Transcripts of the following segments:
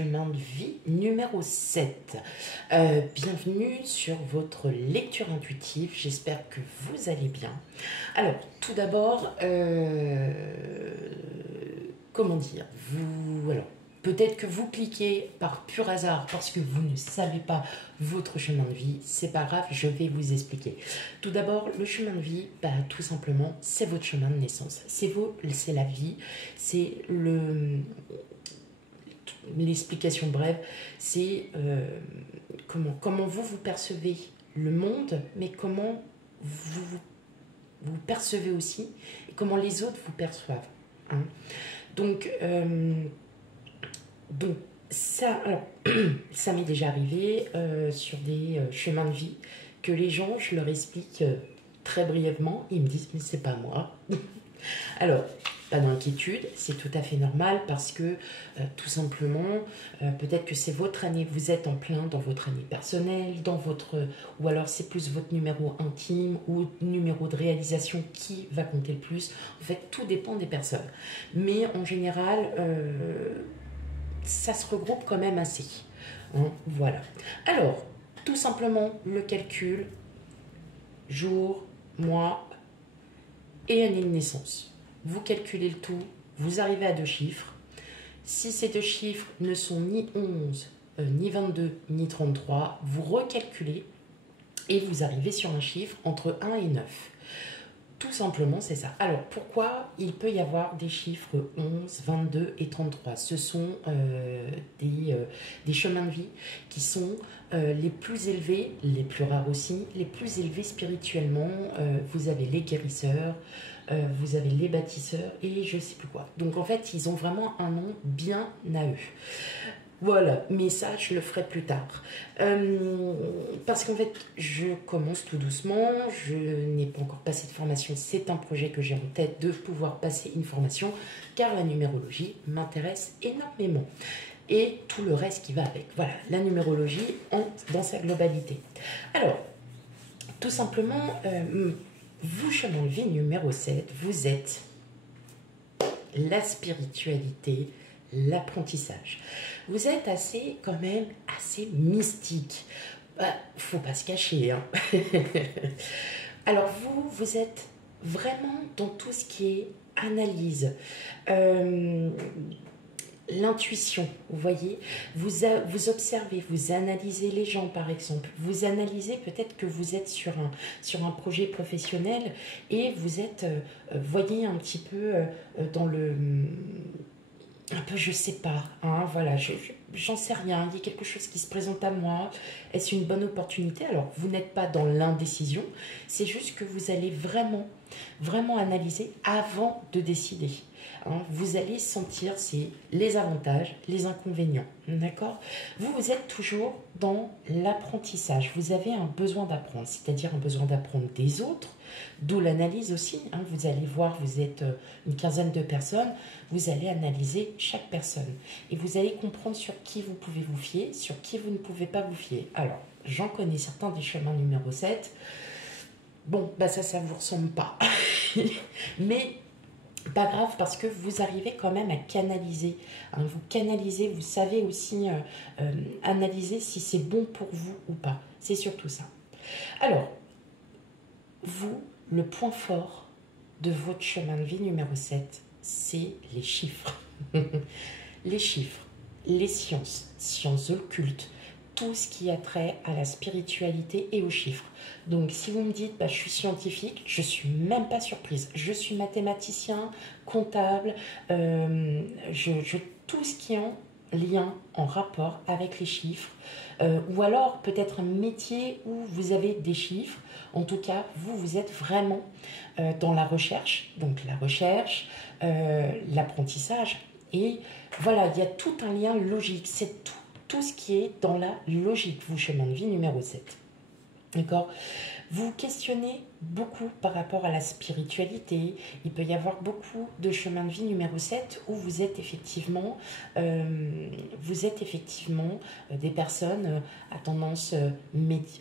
chemin de vie numéro 7. Bienvenue sur votre lecture intuitive, j'espère que vous allez bien. Alors, tout d'abord, comment dire, peut-être que vous cliquez par pur hasard parce que vous ne savez pas votre chemin de vie, c'est pas grave, je vais vous expliquer. Tout d'abord, le chemin de vie, tout simplement, c'est votre chemin de naissance. C'est la vie, c'est l'explication brève, c'est comment vous percevez le monde, mais comment vous percevez aussi et comment les autres vous perçoivent. Hein. Donc ça, alors, ça m'est déjà arrivé sur des chemins de vie que les gens, je leur explique très brièvement, ils me disent mais c'est pas moi. Alors, pas d'inquiétude, c'est tout à fait normal parce que tout simplement, peut-être que c'est votre année, vous êtes en plein dans votre année personnelle, ou alors c'est plus votre numéro intime ou numéro de réalisation qui va compter le plus. En fait, tout dépend des personnes. Mais en général, ça se regroupe quand même assez. Hein, voilà. Alors, tout simplement, le calcul, jour, mois et année de naissance. Vous calculez le tout, vous arrivez à 2 chiffres. Si ces 2 chiffres ne sont ni 11, ni 22, ni 33, vous recalculez et vous arrivez sur un chiffre entre 1 et 9. Tout simplement, c'est ça. Alors, pourquoi il peut y avoir des chiffres 11, 22 et 33? Ce sont des chemins de vie qui sont les plus élevés, les plus rares aussi, les plus élevés spirituellement. Vous avez les guérisseurs, vous avez les bâtisseurs et je ne sais plus quoi. Donc, en fait, ils ont vraiment un nom bien à eux. Voilà, mais ça, je le ferai plus tard. Parce qu'en fait, je commence tout doucement, je n'ai pas encore passé de formation, c'est un projet que j'ai en tête de pouvoir passer une formation, car la numérologie m'intéresse énormément. Et tout le reste qui va avec. Voilà, la numérologie dans sa globalité. Alors, tout simplement, vous, chemin de vie numéro 7, vous êtes la spiritualité, l'apprentissage. Vous êtes quand même assez mystique. Faut pas se cacher. Hein. Alors vous êtes vraiment dans tout ce qui est analyse. L'intuition, vous voyez, vous observez, vous analysez les gens par exemple, vous analysez peut-être que vous êtes sur un projet professionnel et vous êtes, voyez un petit peu dans le... Un peu, je sais pas, hein, voilà, j'en sais rien, il y a quelque chose qui se présente à moi, est-ce une bonne opportunité? Alors, vous n'êtes pas dans l'indécision, c'est juste que vous allez vraiment analyser avant de décider. Hein. Vous allez sentir les avantages, les inconvénients, d'accord? Vous êtes toujours dans l'apprentissage, vous avez un besoin d'apprendre, c'est-à-dire un besoin d'apprendre des autres, d'où l'analyse aussi. Hein. Vous allez voir, vous êtes une quinzaine de personnes, vous allez analyser chaque personne et vous allez comprendre sur qui vous pouvez vous fier, sur qui vous ne pouvez pas vous fier. Alors, j'en connais certains des chemins numéro 7. Bon, ça ne vous ressemble pas. Mais pas grave parce que vous arrivez quand même à canaliser. Hein. Vous canalisez, vous savez aussi analyser si c'est bon pour vous ou pas. C'est surtout ça. Alors, vous, le point fort de votre chemin de vie numéro 7, c'est les chiffres. Les chiffres, les sciences occultes, tout ce qui a trait à la spiritualité et aux chiffres. Donc, si vous me dites, je suis scientifique, je ne suis même pas surprise. Je suis mathématicien, comptable, tout ce qui est en lien, en rapport avec les chiffres, ou alors peut-être un métier où vous avez des chiffres. En tout cas, vous êtes vraiment dans la recherche. Donc, la recherche, l'apprentissage. Et voilà, il y a tout un lien logique. C'est tout ce qui est dans la logique, vous, chemin de vie numéro 7. D'accord? Vous vous questionnez beaucoup par rapport à la spiritualité. Il peut y avoir beaucoup de chemins de vie numéro 7 où vous êtes effectivement, des personnes à tendance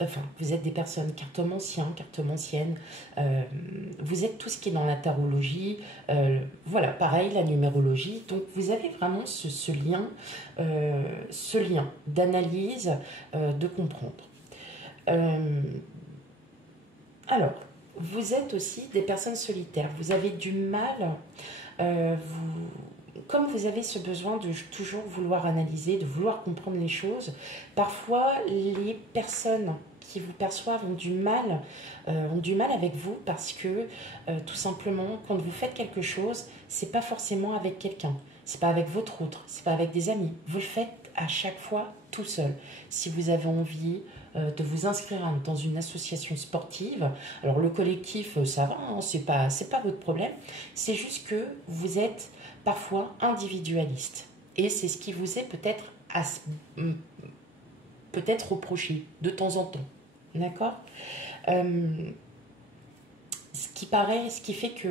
enfin, vous êtes des personnes cartomanciens, cartomanciennes. Vous êtes tout ce qui est dans la tarologie. Voilà, pareil, la numérologie. Donc, vous avez vraiment ce lien d'analyse, de comprendre. Alors, vous êtes aussi des personnes solitaires. Vous avez du mal, comme vous avez ce besoin de toujours vouloir analyser, de vouloir comprendre les choses, parfois les personnes qui vous perçoivent ont du mal avec vous parce que tout simplement, quand vous faites quelque chose, c'est pas forcément avec quelqu'un, c'est pas avec votre autre, c'est pas avec des amis. Vous le faites à chaque fois tout seul. Si vous avez envie de vous inscrire dans une association sportive. Alors le collectif, ça va, hein, c'est pas votre problème. C'est juste que vous êtes parfois individualiste. Et c'est ce qui vous est peut-être reproché de temps en temps. D'accord? Ce qui fait que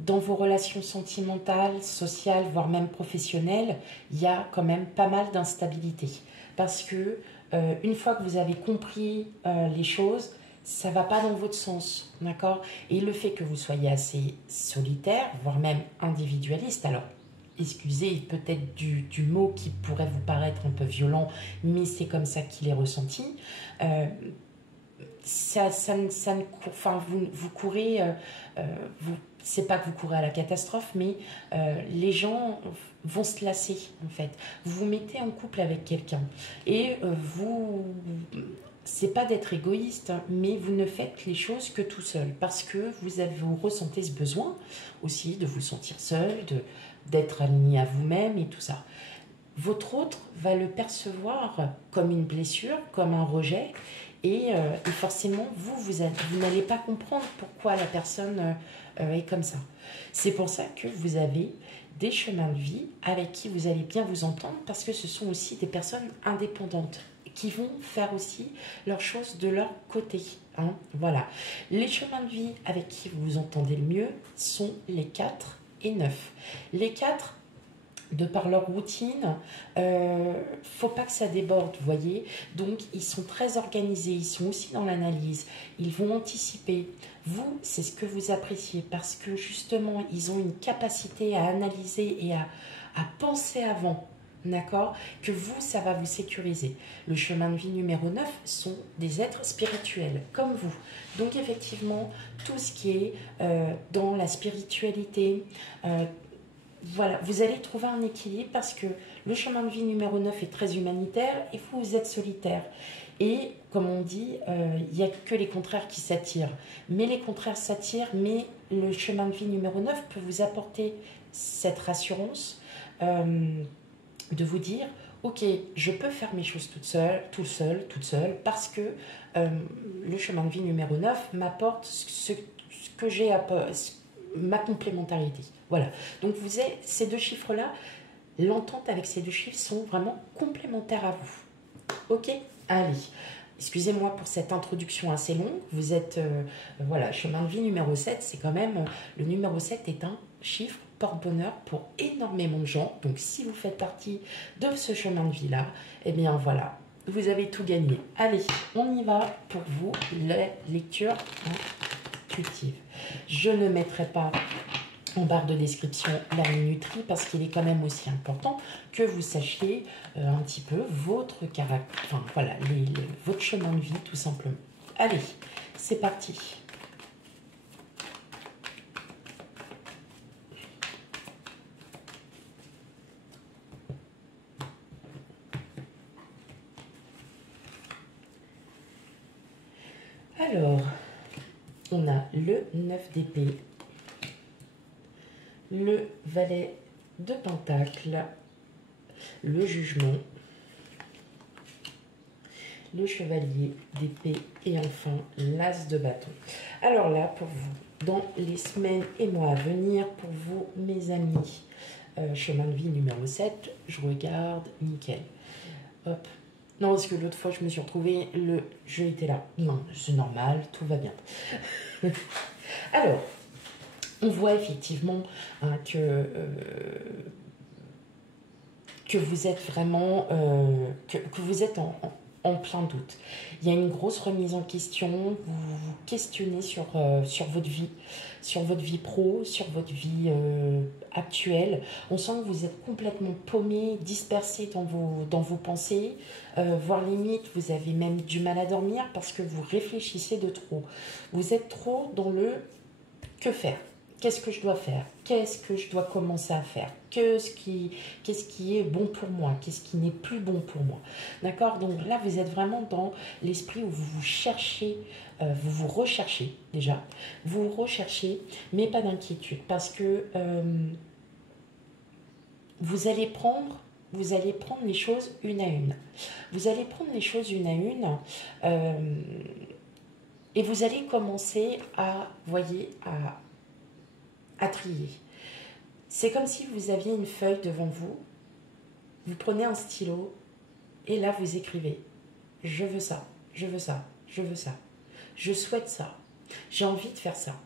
dans vos relations sentimentales, sociales, voire même professionnelles, il y a quand même pas mal d'instabilité. Parce que une fois que vous avez compris les choses, ça ne va pas dans votre sens, d'accord? Et le fait que vous soyez assez solitaire, voire même individualiste, alors excusez peut-être du mot qui pourrait vous paraître un peu violent, mais c'est comme ça qu'il est ressenti. Vous courez, c'est pas que vous courez à la catastrophe, mais les gens vont se lasser en fait. Vous vous mettez en couple avec quelqu'un et c'est pas d'être égoïste, hein, mais vous ne faites les choses que tout seul parce que vous ressentez ce besoin aussi de vous sentir seul, d'être aligné à vous-même et tout ça. Votre autre va le percevoir comme une blessure, comme un rejet, et forcément, vous n'allez pas comprendre pourquoi la personne est comme ça. C'est pour ça que vous avez des chemins de vie avec qui vous allez bien vous entendre, parce que ce sont aussi des personnes indépendantes qui vont faire aussi leurs choses de leur côté. Hein, voilà. Les chemins de vie avec qui vous vous entendez le mieux sont les 4 et 9. Les 4, de par leur routine, faut pas que ça déborde, vous voyez. Donc, ils sont très organisés, ils sont aussi dans l'analyse, ils vont anticiper. Vous, c'est ce que vous appréciez parce que justement, ils ont une capacité à analyser et à penser avant, d'accord? Que vous, ça va vous sécuriser. Le chemin de vie numéro 9 sont des êtres spirituels, comme vous. Donc, effectivement, tout ce qui est dans la spiritualité, voilà, vous allez trouver un équilibre parce que le chemin de vie numéro 9 est très humanitaire et vous êtes solitaire. Et comme on dit, il n'y a que les contraires qui s'attirent. Mais les contraires s'attirent, mais le chemin de vie numéro 9 peut vous apporter cette rassurance de vous dire, ok, je peux faire mes choses toute seule, parce que le chemin de vie numéro 9 m'apporte ce que j'ai ma complémentarité. Voilà. Donc vous avez ces deux chiffres-là, l'entente avec ces deux chiffres sont vraiment complémentaires à vous. Ok? Allez. Excusez-moi pour cette introduction assez longue. Vous êtes, voilà, chemin de vie numéro 7, c'est quand même, le numéro 7 est un chiffre porte-bonheur pour énormément de gens. Donc si vous faites partie de ce chemin de vie-là, eh bien voilà, vous avez tout gagné. Allez, on y va pour vous, la lecture intuitive. Je ne mettrai pas en barre de description la minuterie parce qu'il est quand même aussi important que vous sachiez un petit peu votre caractère, enfin voilà, votre chemin de vie tout simplement. Allez, c'est parti. Alors, on a le 9 d'épée, le valet de pentacle, le jugement, le chevalier d'épée et enfin l'as de bâton. Alors là, pour vous, dans les semaines et mois à venir, pour vous, mes amis, chemin de vie numéro 7, je regarde, nickel. Hop, Non, parce que l'autre fois, je me suis retrouvée, le jeu était là. Non, c'est normal, tout va bien. Alors, on voit effectivement hein, que vous êtes vraiment, que vous êtes en plein doute. Il y a une grosse remise en question, vous vous questionnez sur votre vie pro, sur votre vie actuelle. On sent que vous êtes complètement paumé, dispersé dans vos pensées, voire limite, vous avez même du mal à dormir parce que vous réfléchissez de trop. Vous êtes trop dans le que faire. Qu'est-ce que je dois faire? Qu'est-ce que je dois commencer à faire? Qu'est-ce qui est bon pour moi? Qu'est-ce qui n'est plus bon pour moi? D'accord? Donc là, vous êtes vraiment dans l'esprit où vous vous cherchez, vous vous recherchez déjà. Vous vous recherchez, mais pas d'inquiétude parce que vous allez prendre les choses une à une. Vous allez prendre les choses une à une et vous allez commencer à, voyez, à trier. C'est comme si vous aviez une feuille devant vous, vous prenez un stylo et là vous écrivez « Je veux ça, je veux ça, je veux ça, je souhaite ça, j'ai envie de faire ça.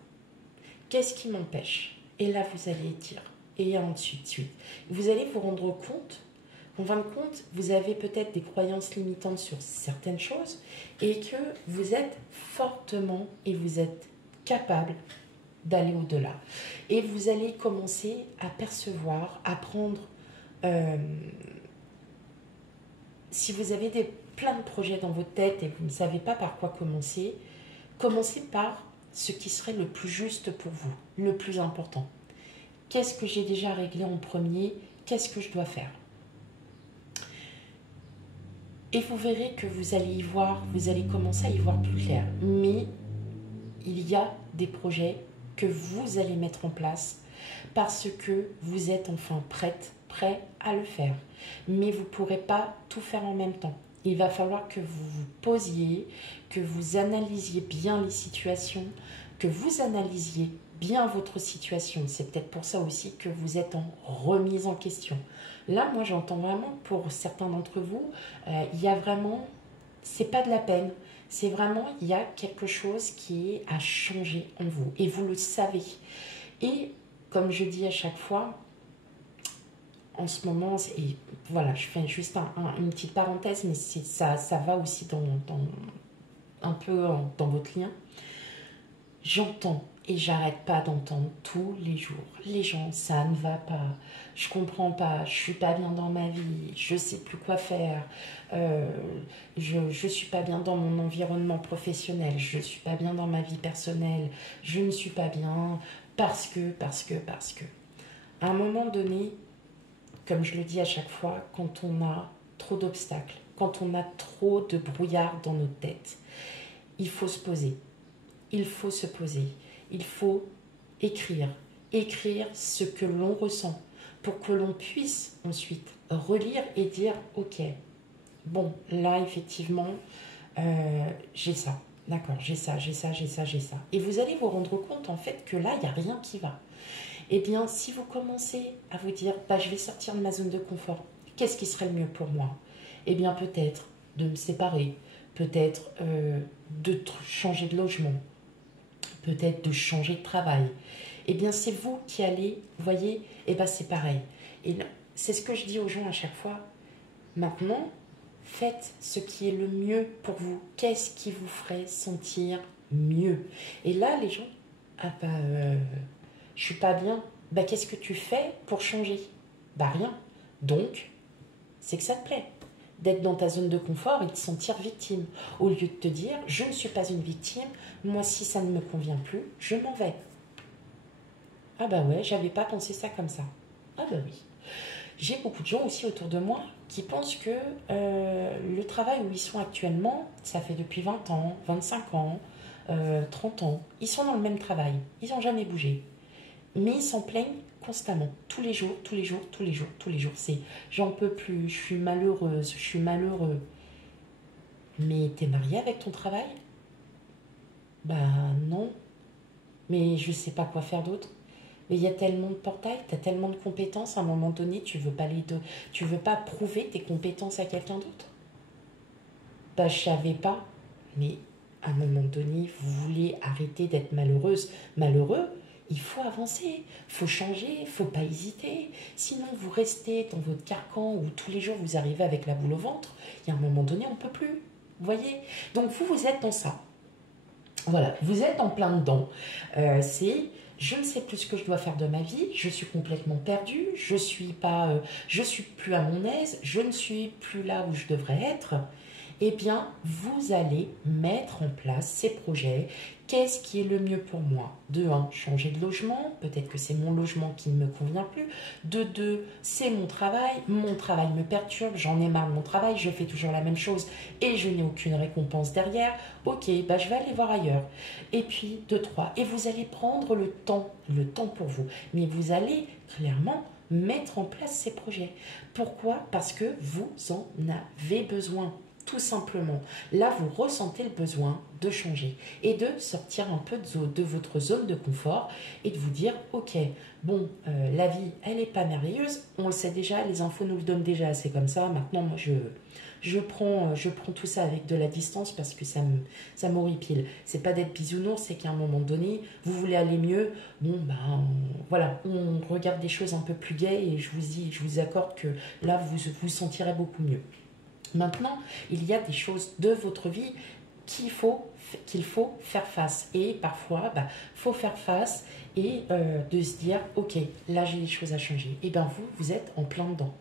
Qu'est-ce qui m'empêche ?» Et là vous allez dire et ainsi de suite. Vous allez vous rendre compte, en fin de compte, vous avez peut-être des croyances limitantes sur certaines choses et que vous êtes fortement et vous êtes capable d'aller au-delà. Et vous allez commencer à percevoir, à prendre, si vous avez plein de projets dans votre tête et vous ne savez pas par quoi commencer, commencez par ce qui serait le plus juste pour vous, le plus important. Qu'est-ce que j'ai déjà réglé en premier? Qu'est-ce que je dois faire? Et vous verrez que vous allez commencer à y voir plus clair. Mais il y a des projets que vous allez mettre en place parce que vous êtes enfin prêt à le faire. Mais vous ne pourrez pas tout faire en même temps. Il va falloir que vous vous posiez, que vous analysiez bien les situations, que vous analysiez bien votre situation. C'est peut-être pour ça aussi que vous êtes en remise en question. Là, moi, j'entends vraiment pour certains d'entre vous, il y a vraiment, c'est pas de la peine. C'est vraiment, il y a quelque chose qui est à changer en vous. Et vous le savez. Et comme je dis à chaque fois, en ce moment, et voilà, je fais juste une petite parenthèse, mais ça va aussi un peu dans votre lien. J'entends et j'arrête pas d'entendre tous les jours. Les gens, ça ne va pas, je comprends pas, je suis pas bien dans ma vie, je sais plus quoi faire, je suis pas bien dans mon environnement professionnel, je suis pas bien dans ma vie personnelle, je ne suis pas bien parce que. À un moment donné, comme je le dis à chaque fois, quand on a trop d'obstacles, quand on a trop de brouillard dans notre tête, il faut se poser. Il faut se poser. Il faut écrire ce que l'on ressent pour que l'on puisse ensuite relire et dire ok, bon là effectivement j'ai ça, d'accord, j'ai ça. Et vous allez vous rendre compte en fait que là il n'y a rien qui va. Eh bien si vous commencez à vous dire bah, je vais sortir de ma zone de confort, qu'est-ce qui serait le mieux pour moi? Eh bien peut-être de me séparer, peut-être de changer de logement, peut-être de changer de travail. Eh bien, c'est vous qui allez, vous voyez, eh bien, c'est pareil. Et c'est ce que je dis aux gens à chaque fois. Maintenant, faites ce qui est le mieux pour vous. Qu'est-ce qui vous ferait sentir mieux? Et là, les gens, ah bah, je suis pas bien. Bah, qu'est-ce que tu fais pour changer? Bah, rien. Donc, c'est que ça te plaît d'être dans ta zone de confort et de te sentir victime. Au lieu de te dire, je ne suis pas une victime, moi si ça ne me convient plus, je m'en vais. Ah bah ouais, j'avais pas pensé ça comme ça. Ah bah oui. J'ai beaucoup de gens aussi autour de moi qui pensent que le travail où ils sont actuellement, ça fait depuis 20 ans, 25 ans, 30 ans, ils sont dans le même travail, ils n'ont jamais bougé. Mais ils s'en plaignent constamment, tous les jours. C'est j'en peux plus, je suis malheureuse, je suis malheureux. Mais t'es mariée avec ton travail? Bah non, mais je sais pas quoi faire d'autre. Mais il y a tellement de portails, tu as tellement de compétences, à un moment donné, tu veux pas prouver tes compétences à quelqu'un d'autre. bah, je savais pas. Mais à un moment donné, vous voulez arrêter d'être malheureuse, malheureux, il faut avancer, il faut changer, il ne faut pas hésiter. Sinon, vous restez dans votre carcan où tous les jours vous arrivez avec la boule au ventre. Il y a un moment donné, on ne peut plus. Vous voyez? Donc, vous êtes dans ça. Voilà, vous êtes en plein dedans. C'est je ne sais plus ce que je dois faire de ma vie, je suis complètement perdue, je suis plus à mon aise, je ne suis plus là où je devrais être. Eh bien, vous allez mettre en place ces projets. Qu'est-ce qui est le mieux pour moi? De 1, changer de logement. Peut-être que c'est mon logement qui ne me convient plus. De 2, c'est mon travail. Mon travail me perturbe. J'en ai marre de mon travail. Je fais toujours la même chose et je n'ai aucune récompense derrière. Ok, bah, je vais aller voir ailleurs. Et puis, de 3. Et vous allez prendre le temps pour vous. Mais vous allez clairement mettre en place ces projets. Pourquoi? Parce que vous en avez besoin. Tout simplement. Là, vous ressentez le besoin de changer et de sortir un peu de votre zone de confort et de vous dire, ok, bon, la vie, elle n'est pas merveilleuse, on le sait déjà, les infos nous le donnent déjà, c'est comme ça. Maintenant, moi, je prends tout ça avec de la distance parce que ça m'horripile. C'est pas d'être bisounours, c'est qu'à un moment donné, vous voulez aller mieux, bon, ben, voilà, on regarde des choses un peu plus gaies et je vous accorde que là, vous vous sentirez beaucoup mieux. Maintenant, il y a des choses de votre vie qu'il faut faire face. Et parfois, il faut faire face et de se dire, ok, là j'ai des choses à changer. Et bien vous êtes en plein dedans.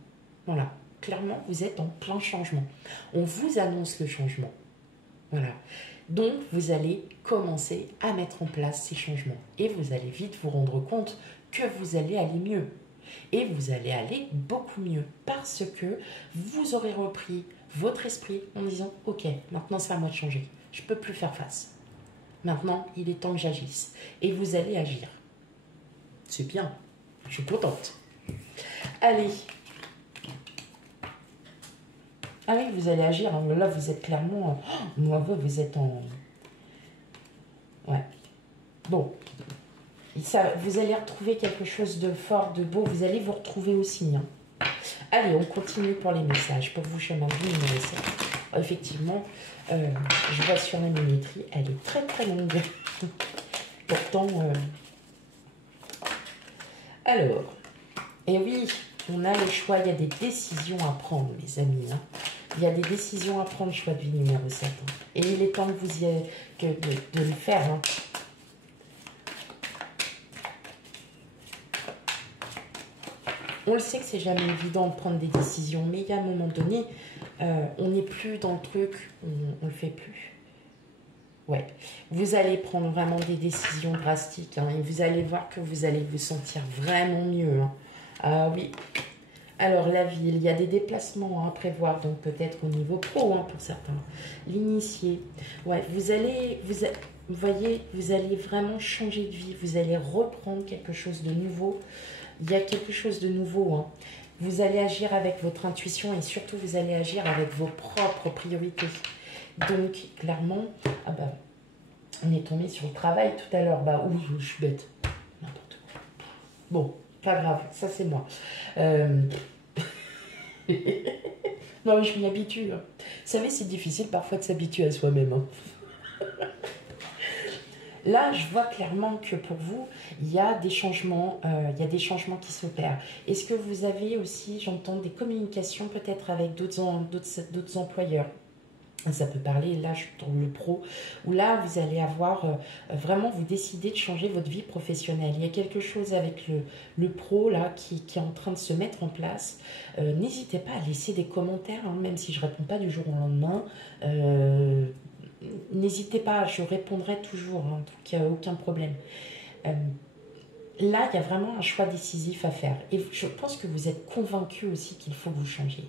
Voilà, clairement, vous êtes en plein changement. On vous annonce le changement. Voilà. Donc, vous allez commencer à mettre en place ces changements. Et vous allez vite vous rendre compte que vous allez aller mieux. Et vous allez aller beaucoup mieux parce que vous aurez repris votre esprit en disant « Ok, maintenant c'est à moi de changer. Je ne peux plus faire face. Maintenant, il est temps que j'agisse. » Et vous allez agir. C'est bien. Je suis contente. Allez. Ah oui, vous allez agir. Là, vous êtes clairement... vous êtes en... Ouais. Bon. Ça, vous allez retrouver quelque chose de fort, de beau. Vous allez vous retrouver aussi. Hein. Allez, on continue pour les messages. Pour vous, chemin de vie numéro 7. Effectivement, je vois sur la minuterie, elle est très très longue. Pourtant, alors, et oui, on a le choix, il y a des décisions à prendre, mes amis. Hein. Il y a des décisions à prendre, choix de vie numéro 7. Hein. Et il est temps que vous y ayez, de le faire. Hein. On le sait que c'est jamais évident de prendre des décisions, mais il y a un moment donné, on n'est plus dans le truc, on le fait plus. Ouais, vous allez prendre vraiment des décisions drastiques hein, et vous allez voir que vous allez vous sentir vraiment mieux. Hein. Ah oui. Alors la vie, il y a des déplacements hein, à prévoir, donc peut-être au niveau pro hein, pour certains. L'initié. Ouais, vous voyez, vous allez vraiment changer de vie, vous allez reprendre quelque chose de nouveau. Il y a quelque chose de nouveau. Hein. Vous allez agir avec votre intuition et surtout, vous allez agir avec vos propres priorités. Donc, clairement, ah bah, on est tombé sur le travail tout à l'heure. Bah, oui, je suis bête. N'importe quoi. Bon, pas grave, ça c'est moi. Non, mais je m'y habitue. Hein. Vous savez, c'est difficile parfois de s'habituer à soi-même. Hein. Là, je vois clairement que pour vous, il y a des changements, qui s'opèrent. Est-ce que vous avez aussi, j'entends, des communications peut-être avec d'autres employeurs? Ça peut parler, là, je suis dans le pro, où là, vous allez avoir, vraiment, vous décidez de changer votre vie professionnelle. Il y a quelque chose avec le pro, là, qui est en train de se mettre en place. N'hésitez pas à laisser des commentaires, hein, même si je ne réponds pas du jour au lendemain. N'hésitez pas, je répondrai toujours, hein, donc il n'y a aucun problème. Là, il y a vraiment un choix décisif à faire. Et je pense que vous êtes convaincu aussi qu'il faut vous changer.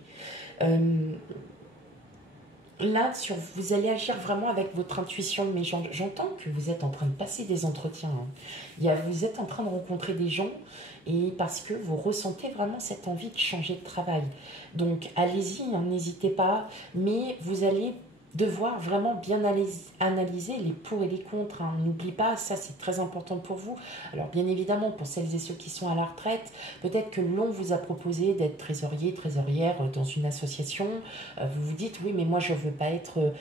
Là, vous allez agir vraiment avec votre intuition, mais j'entends que vous êtes en train de passer des entretiens. Hein. Vous êtes en train de rencontrer des gens et parce que vous ressentez vraiment cette envie de changer de travail. Donc, allez-y, hein, n'hésitez pas, mais vous allez devoir vraiment bien analyser les pour et les contre. Hein. N'oublie pas, ça c'est très important pour vous. Alors bien évidemment, pour celles et ceux qui sont à la retraite, peut-être que l'on vous a proposé d'être trésorier, trésorière dans une association. Vous vous dites, oui, mais moi je ne veux pas être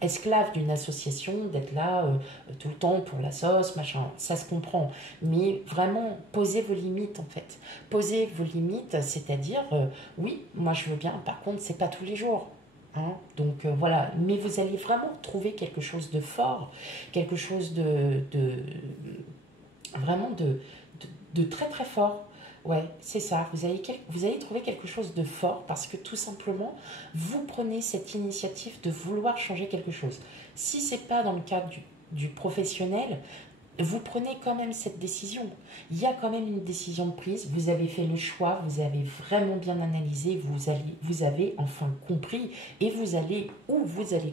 esclave d'une association, d'être là tout le temps pour la sauce, machin. Ça se comprend. Mais vraiment, posez vos limites en fait. Posez vos limites, c'est-à-dire, oui, moi je veux bien, par contre, c'est pas tous les jours. Hein, donc voilà, mais vous allez vraiment trouver quelque chose de fort, quelque chose vraiment de très très fort. Ouais, c'est ça, vous allez trouver quelque chose de fort parce que tout simplement, vous prenez cette initiative de vouloir changer quelque chose. Si c'est pas dans le cadre du professionnel, vous prenez quand même cette décision. Il y a quand même une décision de prise. Vous avez fait le choix, vous avez vraiment bien analysé, vous avez enfin compris et vous allez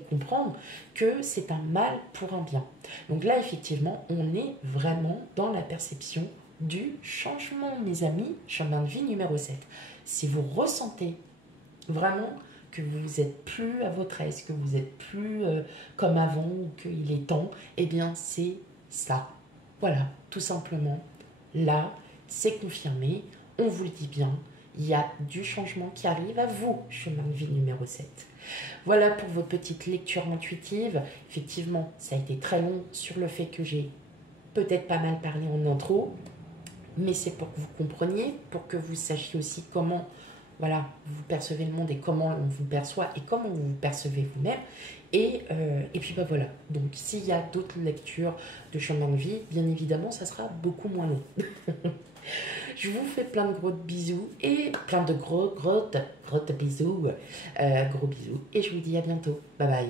comprendre que c'est un mal pour un bien. Donc là, effectivement, on est vraiment dans la perception du changement, mes amis. Chemin de vie numéro 7. Si vous ressentez vraiment que vous n'êtes plus à votre aise, que vous n'êtes plus comme avant, ou qu'il est temps, eh bien c'est ça. Voilà, tout simplement. Là, c'est confirmé, on vous le dit bien, il y a du changement qui arrive à vous, chemin de vie numéro 7. Voilà pour votre petite lecture intuitive. Effectivement, ça a été très long sur le fait que j'ai peut-être pas mal parlé en intro, mais c'est pour que vous compreniez, pour que vous sachiez aussi comment voilà, vous percevez le monde et comment on vous perçoit et comment vous vous percevez vous-même. Et puis bah voilà, donc s'il y a d'autres lectures de chemin de vie, bien évidemment, ça sera beaucoup moins long. Je vous fais plein de gros bisous et plein de gros bisous. Gros bisous et je vous dis à bientôt. Bye bye.